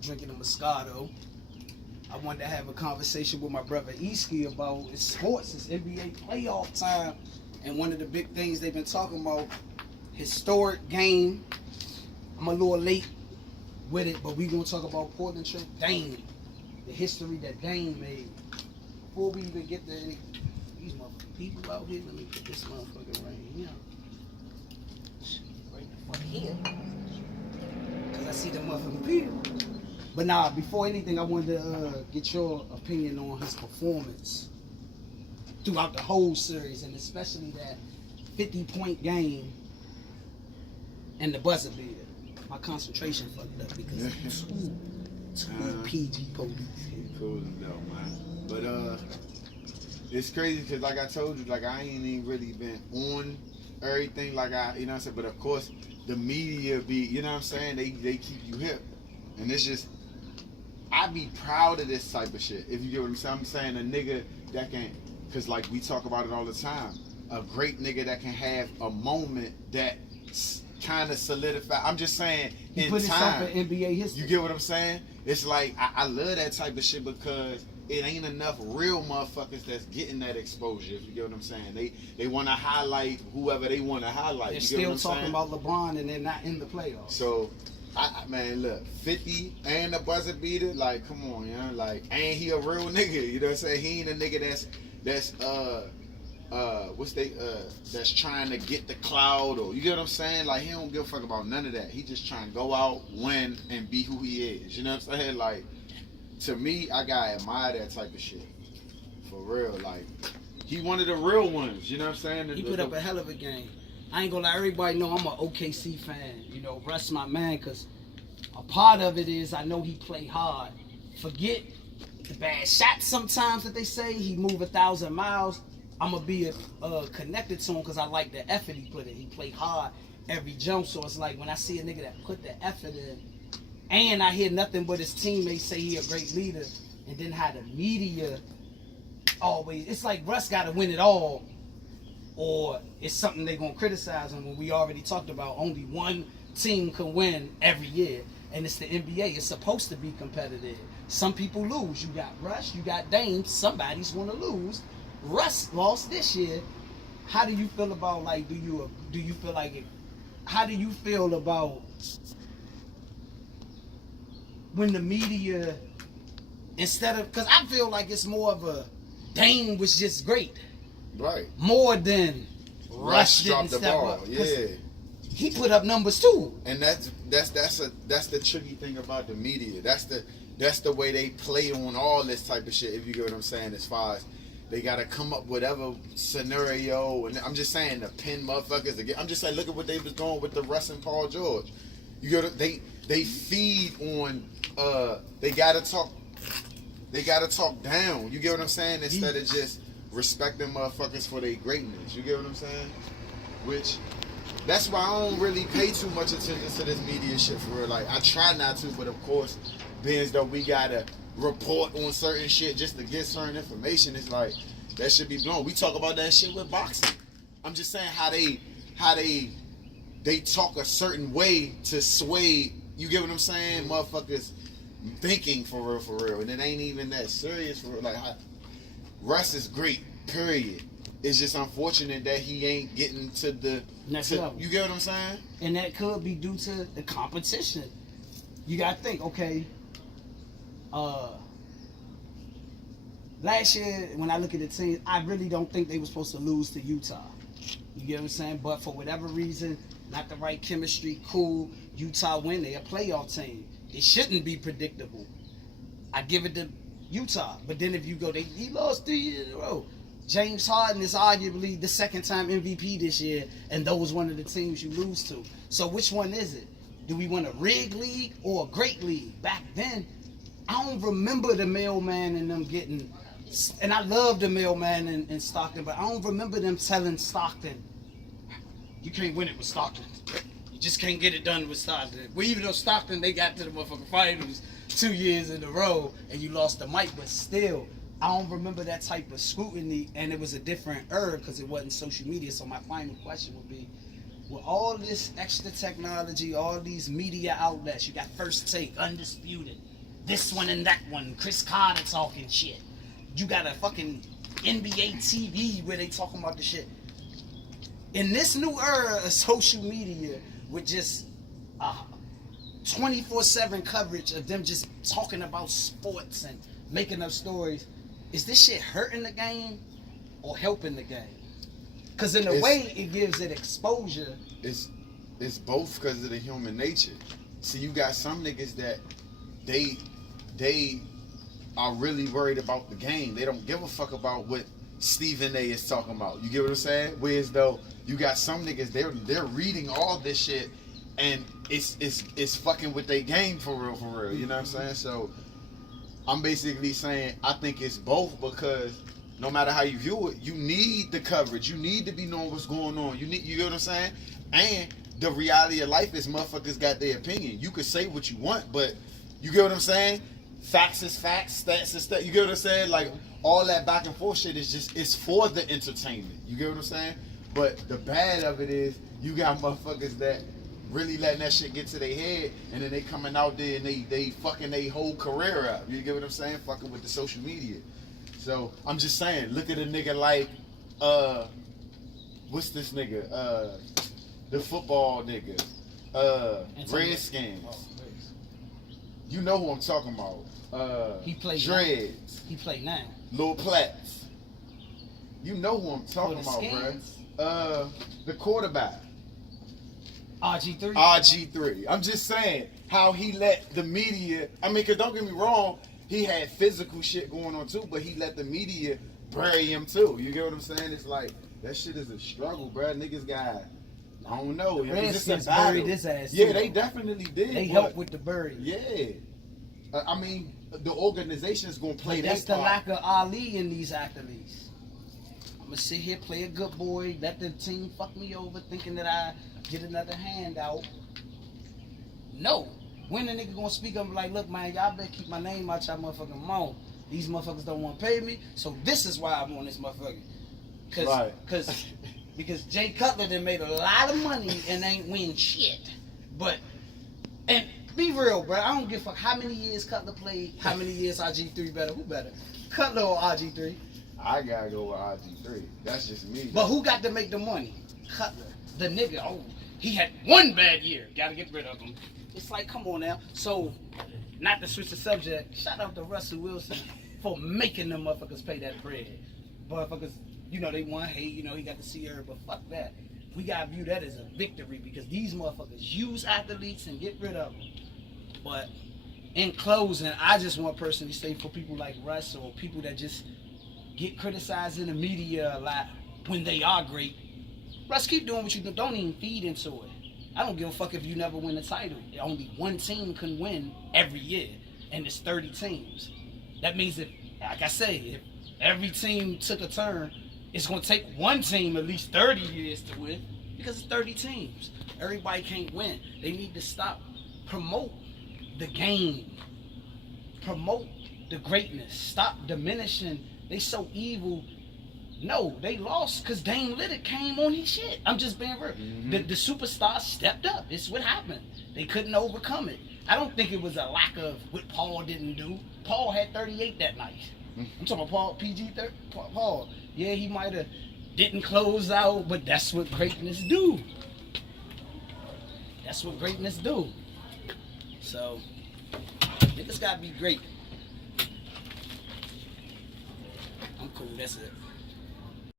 drinking a Moscato. I wanted to have a conversation with my brother Eski about it's sports, it's NBA playoff time, and one of the big things they've been talking about, historic game. I'm a little late with it, but we gonna talk about Portland Trail Dame, the history that Dame made. Before we even get to any these motherfucking people out here, let me put this motherfucker right here. Right the fuck here. Cause I see the motherfucking people. But nah, before anything, I wanted to get your opinion on his performance throughout the whole series, and especially that 50-point game and the buzzer beater. My concentration fucked up because two PG police. Cool to know, man. But it's crazy because, like I told you, like I ain't even really been on everything, like you know what I'm saying. But of course, the media be, you know what I'm saying. They keep you hip, and it's just. I be proud of this type of shit. If you get what I'm saying, a nigga that can, cause like we talk about it all the time, a great nigga that can have a moment that kind of solidify. I'm just saying, he in put time, himself in NBA history. You get what I'm saying? It's like I love that type of shit because it ain't enough real motherfuckers that's getting that exposure. If you get what I'm saying, they want to highlight whoever they want to highlight. They're you still get what I'm talking about LeBron and they're not in the playoffs. So. Man, look, 50 and a buzzer beater, like, come on, you know, like, ain't he a real nigga? You know what I'm saying? He ain't a nigga that's that's trying to get the cloud, or you get what I'm saying? Like, he don't give a fuck about none of that. He just trying to go out, win, and be who he is. You know what I'm saying? Like, to me, I gotta admire that type of shit. For real, like, he one of the real ones. You know what I'm saying? He put up a hell of a game. I ain't gonna lie, everybody know I'm an OKC fan. You know, Russ my man, because a part of it is I know he play hard. Forget the bad shots sometimes that they say. He move 1,000 miles. I'm gonna be connected to him because I like the effort he put in. He play hard every jump. So it's like when I see a nigga that put the effort in, and I hear nothing but his teammates say he a great leader, and then how the media always, it's like Russ gotta win it all. Or it's something they're going to criticize him when we already talked about only one team can win every year. And it's the NBA. It's supposed to be competitive. Some people lose. You got Russ, you got Dame. Somebody's going to lose. Russ lost this year. How do you feel about, like, do you feel like it? How do you feel about when the media, instead of, because I feel like it's more of a Dame was just great. Right. More than Russ dropped the ball. Up, yeah. He put up numbers too. And that's the tricky thing about the media. That's the way they play on all this type of shit. If you get what I'm saying, as far as they gotta come up with whatever scenario, and I'm just saying the pin motherfuckers again. I'm just saying, look at what they was doing with the Russ and Paul George. You get they feed on they gotta talk down. You get what I'm saying, instead of just respecting motherfuckers for their greatness. You get what I'm saying? Which, that's why I don't really pay too much attention to this media shit for real. Like, I try not to, but of course, being as though we gotta report on certain shit just to get certain information, it's like, that should be blown. We talk about that shit with boxing. I'm just saying how they talk a certain way to sway, you get what I'm saying? Motherfuckers thinking for real. And it ain't even that serious for real. Like, Russ is great, period. It's just unfortunate that he ain't getting to the next level. You get what I'm saying? And that could be due to the competition. You gotta think, okay, last year when I look at the team, I really don't think they were supposed to lose to Utah. You get what I'm saying? But for whatever reason, not the right chemistry, cool, Utah win, they a playoff team. It shouldn't be predictable. I give it to Utah. But then if you go, he lost 3 years in a row. James Harden is arguably the second time MVP this year, and those one of the teams you lose to. So which one is it? Do we want a rigged league or a great league? Back then, I don't remember the mailman and them getting, and I love the mailman in Stockton, but I don't remember them telling Stockton, you can't win it with Stockton. You just can't get it done with Stockton. Well, even though Stockton, they got to the motherfucking finals 2 years in a row, and you lost the mic, but still, I don't remember that type of scrutiny, and it was a different era because it wasn't social media. So my final question would be, with all this extra technology, all these media outlets, you got First Take, Undisputed, this one and that one. Chris Carter talking shit. You got a fucking NBA TV where they talking about the shit. In this new era of social media with just 24/7 coverage of them just talking about sports and making up stories, is this shit hurting the game or helping the game? Because in a way, it gives it exposure. It's both because of the human nature. See, you got some niggas that they are really worried about the game. They don't give a fuck about what Stephen A is talking about. You get what I'm saying? Whereas though you got some niggas, they're reading all this shit and it's fucking with their game for real. You know what I'm saying? So I'm basically saying I think it's both, because no matter how you view it, you need the coverage. You need to be knowing what's going on. You get what I'm saying? And the reality of life is motherfuckers got their opinion. You can say what you want, but you get what I'm saying? Facts is facts, stats is stats. You get what I'm saying? Like, all that back and forth shit is just, it's for the entertainment. You get what I'm saying? But the bad of it is, you got motherfuckers that really letting that shit get to their head, and then they coming out there and they fucking their whole career up. You get what I'm saying? Fucking with the social media. So, I'm just saying, look at a nigga like, what's this nigga? The football nigga. Redskins. You know who I'm talking about. He played Dreads. Now. He played now. Lil Platts. You know who I'm talking about, bruh. The quarterback. RG3? RG3. I'm just saying how he let the media, I mean, because don't get me wrong, he had physical shit going on too, but he let the media bury him too. You get what I'm saying? It's like, that shit is a struggle, bruh. Niggas got, I don't know. The Redskins buried his ass. Yeah, they definitely did. They helped with the bury. Yeah. I mean, the organization's going to play that That's the lack of Ali in these athletes. I'm going to sit here, play a good boy, let the team fuck me over, thinking that I get another handout. No. When the nigga going to speak up and be like, look, man, y'all better keep my name out y'all motherfucking mouth. These motherfuckers don't want to pay me, so this is why I'm on this motherfucker. Because Jay Cutler done made a lot of money and ain't win shit. But, and be real, bro. I don't give a fuck how many years Cutler played, how many years RG3 better. Who better? Cutler or RG3? I gotta go with RG3. That's just me. But who got to make the money? Cutler. The nigga, oh, he had one bad year. Gotta get rid of him. It's like, come on now. So, not to switch the subject, shout out to Russell Wilson for making them motherfuckers pay that bread. Motherfuckers, you know, they want hate, you know, he got to see her, but fuck that. We gotta view that as a victory because these motherfuckers use athletes and get rid of them. But in closing, I just want personally to say for people like Russ or people that just get criticized in the media a lot when they are great, Russ, keep doing what you do. Don't even feed into it. I don't give a fuck if you never win a title. Only one team can win every year, and it's 30 teams. That means if, like I say, if every team took a turn, it's going to take one team at least 30 years to win because it's 30 teams. Everybody can't win. They need to stop. Promote the game. Promote the greatness. Stop diminishing. They so evil. No, they lost because Dame LillaRD came on his shit. I'm just being real. Mm-hmm. The superstars stepped up. It's what happened. They couldn't overcome it. I don't think it was a lack of what Paul didn't do. Paul had 38 that night. I'm talking about Paul, Paul. Yeah, he might have didn't close out, but that's what greatness do. That's what greatness do. So, niggas gotta be great. I'm cool, that's it.